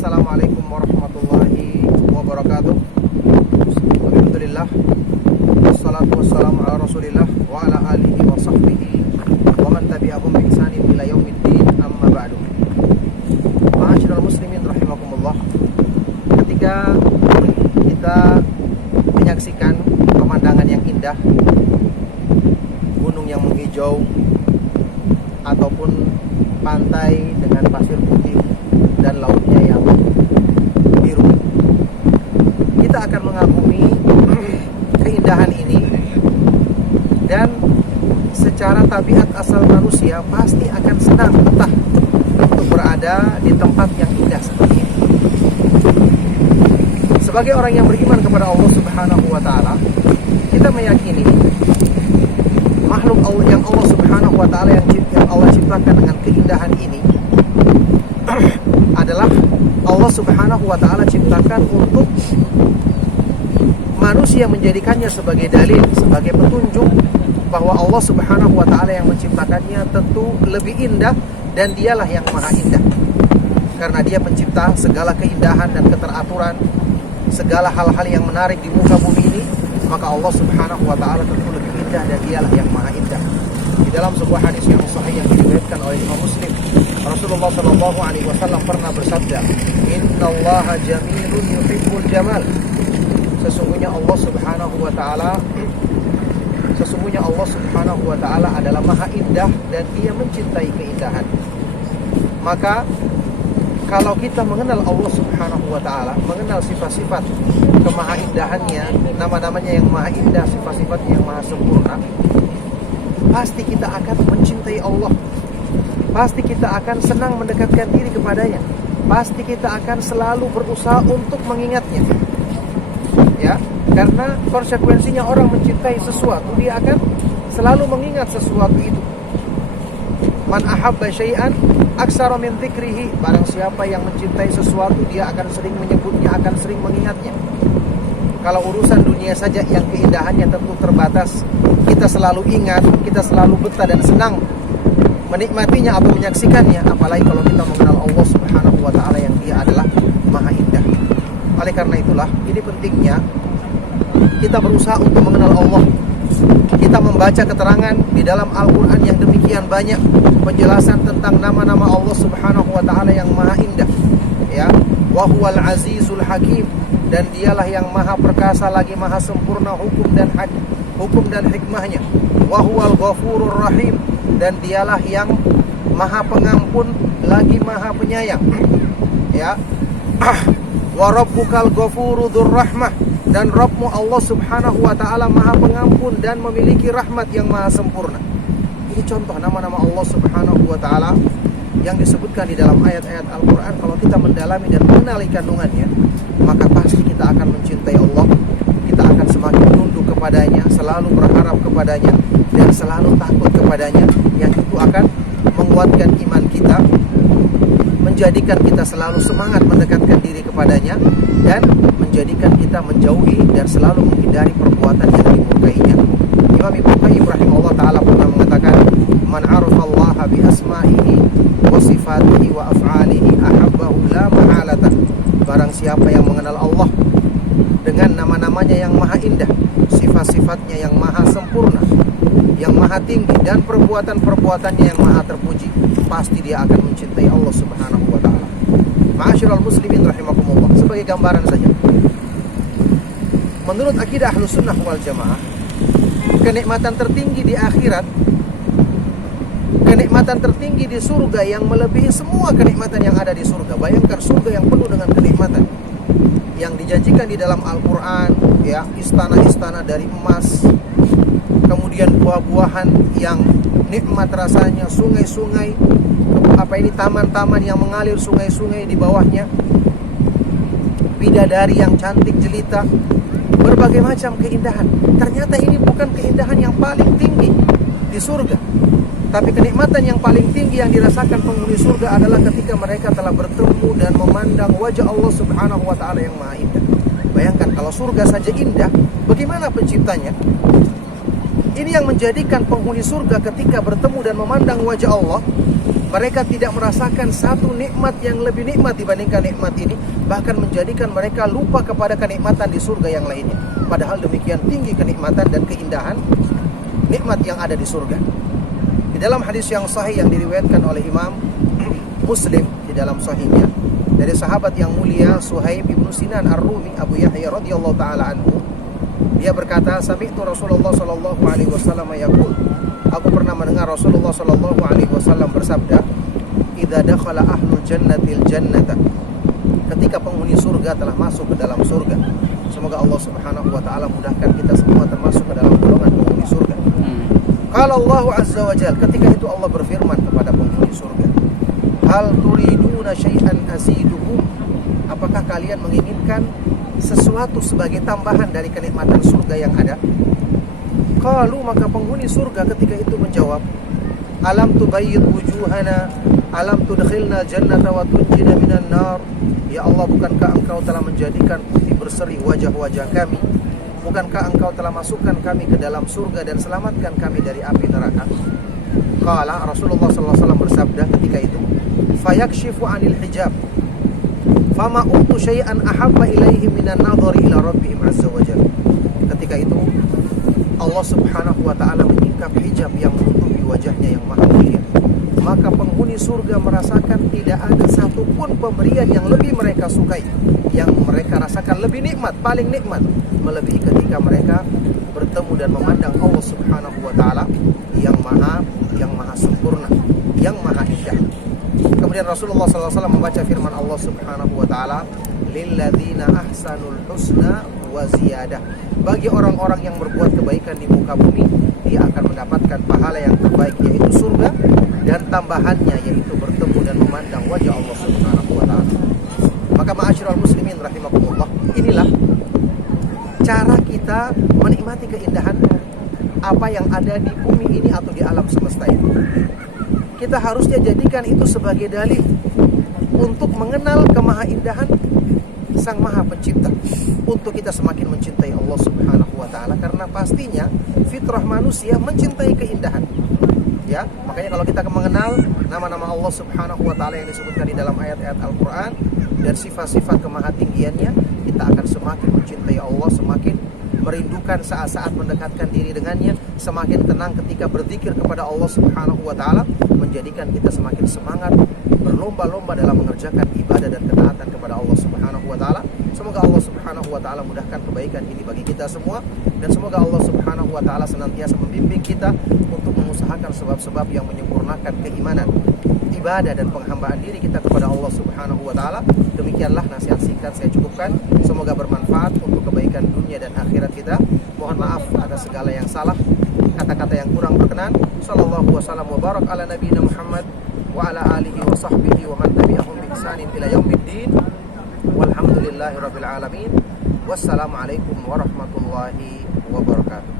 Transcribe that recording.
Assalamualaikum warahmatullahi wabarakatuh. Alhamdulillah, wassalatu wassalamu ala rasulillah wa ala alihi wa sahbihi wa man tabi'ahum bi ihsanin ila yaumiddin, amma ba'du. Ma'asyiral muslimin rahimakumullah. Ketika kita menyaksikan pemandangan yang indah, gunung yang menghijau ataupun pantai dengan pasir putih dan lautnya yang biru, kita akan mengagumi keindahan ini, dan secara tabiat asal manusia pasti akan senang betah untuk berada di tempat yang indah seperti ini. Sebagai orang yang beriman kepada Allah Subhanahu wa taala, kita meyakini makhluk Allah yang Allah Subhanahu wa taala yang Allah ciptakan dengan keindahan ini adalah Allah Subhanahu wa taala ciptakan untuk manusia menjadikannya sebagai dalil, sebagai petunjuk bahwa Allah Subhanahu wa taala yang menciptakannya tentu lebih indah, dan dialah yang maha indah. Karena dia pencipta segala keindahan dan keteraturan, segala hal-hal yang menarik di muka bumi ini, maka Allah Subhanahu wa taala tentu lebih indah dan dialah yang maha indah. Di dalam sebuah hadis yang sahih yang diriwayatkan oleh Imam Muslim, Rasulullah sallallahu alaihi wasallam pernah bersabda, "Innallaha jamilun yuhibbul jamal." Sesungguhnya Allah Subhanahu wa taala adalah maha indah dan dia mencintai keindahan. Maka kalau kita mengenal Allah Subhanahu wa taala, mengenal sifat-sifat kemahaindahannya, nama-namanya yang maha indah, sifat-sifatnya yang maha sempurna, pasti kita akan mencintai Allah. Pasti kita akan senang mendekatkan diri kepadanya. Pasti kita akan selalu berusaha untuk mengingatnya. Ya, karena konsekuensinya orang mencintai sesuatu, dia akan selalu mengingat sesuatu itu. Man ahabba syai'an aksara min dzikrihi. Barang siapa yang mencintai sesuatu, dia akan sering menyebutnya, akan sering mengingatnya. Kalau urusan dunia saja yang keindahannya tentu terbatas, kita selalu ingat, kita selalu betah dan senang menikmatinya atau menyaksikannya. Apalagi kalau kita mengenal Allah Subhanahu wa taala yang dia adalah maha indah. Oleh karena itulah, ini pentingnya kita berusaha untuk mengenal Allah. Kita membaca keterangan di dalam Al-Quran yang demikian banyak, penjelasan tentang nama-nama Allah Subhanahu wa ta'ala yang maha indah, ya. Wa huwal azizul hakim, dan dialah yang maha perkasa lagi maha sempurna hukum dan hikmahnya. Wa huwal ghafurur rahim, dan dialah yang maha pengampun lagi maha penyayang, ya. Wa rabbukal ghafuru dzur rahmah, dan Rabbmu Allah Subhanahu wa ta'ala maha pengampun dan memiliki rahmat yang maha sempurna. Ini contoh nama-nama Allah Subhanahu wa ta'ala yang disebutkan di dalam ayat-ayat Al-Quran. Kalau kita mendalami dan mengenali kandungannya, maka pasti kita akan mencintai Allah. Kita akan semakin tunduk kepadanya, selalu berharap kepadanya, dan selalu takut kepadanya. Yang itu akan menguatkan iman kita, menjadikan kita selalu semangat mendekatkan diri kepadanya, dan menjadikan kita menjauhi dan selalu menghindari perbuatan yang dimurkainya. Imam Ibnu Qayyim rahimahullah ta'ala pernah mengatakan, "Man arafallaha bi asma'ihi wa sifatihi wa af'alihi ahabbahu la mahalata." Barang siapa yang mengenal Allah dengan nama-namanya yang maha indah, sifat-sifatnya yang maha sempurna, yang maha tinggi, dan perbuatan-perbuatannya yang maha terpuji, pasti dia akan mencintai Allah Subhanahu wa ta'ala. Ma'asyiral muslimin rahimakumullah, sebagai gambaran saja, menurut akidah Ahlus Sunnah wal Jamaah, kenikmatan tertinggi di akhirat, kenikmatan tertinggi di surga yang melebihi semua kenikmatan yang ada di surga. Bayangkan surga yang penuh dengan kenikmatan yang dijanjikan di dalam Al-Quran, ya, istana-istana dari emas, kemudian buah-buahan yang nikmat rasanya, sungai-sungai, taman-taman yang mengalir, sungai-sungai di bawahnya, bidadari yang cantik jelita, berbagai macam keindahan. Ternyata ini bukan keindahan yang paling tinggi di surga, tapi kenikmatan yang paling tinggi yang dirasakan penghuni surga adalah ketika mereka telah bertemu dan memandang wajah Allah Subhanahu wa ta'ala yang maha indah. Bayangkan kalau surga saja indah, bagaimana penciptanya? Ini yang menjadikan penghuni surga ketika bertemu dan memandang wajah Allah, Mereka tidak merasakan satu nikmat yang lebih nikmat dibandingkan nikmat ini, bahkan menjadikan mereka lupa kepada kenikmatan di surga yang lainnya. Padahal demikian tinggi kenikmatan dan keindahan nikmat yang ada di surga. Di dalam hadis yang sahih yang diriwayatkan oleh Imam Muslim di dalam sahihnya dari sahabat yang mulia Suhaib ibnu Sinan Ar-Rumi Abu Yahya radhiyallahu taala anhu, dia berkata, sami'tu Rasulullah sallallahu alaihi wasallam yaqul, aku pernah mendengar Rasulullah sallallahu alaihi wasallam bersabda, idza dakhala ahlul jannatil jannata, ketika penghuni surga telah masuk ke dalam surga. Semoga Allah Subhanahu wa taala mudahkan kita semua termasuk ke dalam golongan penghuni surga. Qala Allah azza wa jalla, ketika itu Allah berfirman kepada penghuni surga, hal turiduna syai'an azidukum, apakah kalian menginginkan sesuatu sebagai tambahan dari kenikmatan surga yang ada? Qalu, maka penghuni surga ketika itu menjawab, alam tubayyid wujuhana, alam tudkhilna jannata wa tunjina minan nar. Ya Allah, bukankah engkau telah menjadikan putih berseri wajah-wajah kami? Bukankah engkau telah masukkan kami ke dalam surga dan selamatkan kami dari api neraka? Qala, Rasulullah SAW bersabda ketika itu, fayakshifu anil hijab, fama utu syai'an ahabba ilaihim minan nadhari ila rabbihim azza wa jalla. Ketika itu Allah Subhanahu wa taala menyingkap hijab yang menutupi wajahnya yang maha mulia. Maka penghuni surga merasakan tidak ada satupun pemberian yang lebih mereka sukai, yang mereka rasakan lebih nikmat, paling nikmat, melebihi ketika mereka bertemu dan memandang Allah Subhanahu wa taala yang maha sempurna, yang maha indah. Kemudian Rasulullah SAW membaca firman Allah Subhanahu wa taala, lilladzina ahsanul husna wa ziyadah. Bagi orang-orang yang berbuat kebaikan di muka bumi, dia akan mendapatkan pahala yang terbaik, yaitu surga, dan tambahannya yaitu bertemu dan memandang wajah Allah Subhanahu wa taala. Maka ma'asyiral muslimin rahimakumullah, inilah cara kita menikmati keindahan apa yang ada di bumi ini atau di alam semesta ini. Kita harusnya jadikan itu sebagai dalil untuk mengenal kemahaindahan Sang Maha Pencipta, untuk kita semakin mencintai Allah Subhanahu wa taala, karena pastinya fitrah manusia mencintai keindahan. Ya, makanya kalau kita mengenal nama-nama Allah Subhanahu wa taala yang disebutkan di dalam ayat-ayat Al-Qur'an dan sifat-sifat kemahatinggiannya, kita akan semakin mencintai Allah, semakin merindukan saat-saat mendekatkan diri dengannya, semakin tenang ketika berzikir kepada Allah Subhanahu wa taala, menjadikan kita semakin semangat berlomba-lomba dalam mengerjakan ibadah dan ketaatan kepada Allah Subhanahu wa taala. Semoga Allah Subhanahu wa taala mudahkan kebaikan ini bagi kita semua, dan semoga Allah Subhanahu wa taala senantiasa membimbing kita untuk mengusahakan sebab-sebab yang menyempurnakan keimanan, ibadah dan penghambaan diri kita kepada Allah Subhanahu wa taala. Demikianlah nasihat singkat saya cukupkan. Semoga bermanfaat untuk kebaikan dunia dan akhirat kita. Mohon maaf atas segala yang salah, kata-kata yang kurang berkenan. Sallallahu wasallam wa barak ala nabiyina Muhammad wa ala alihi wa sahbihi wa man tabi'ahum bi ihsanin ila yaumiddin. Walhamdulillahirabbil alamin. Wassalamualaikum warahmatullahi wabarakatuh.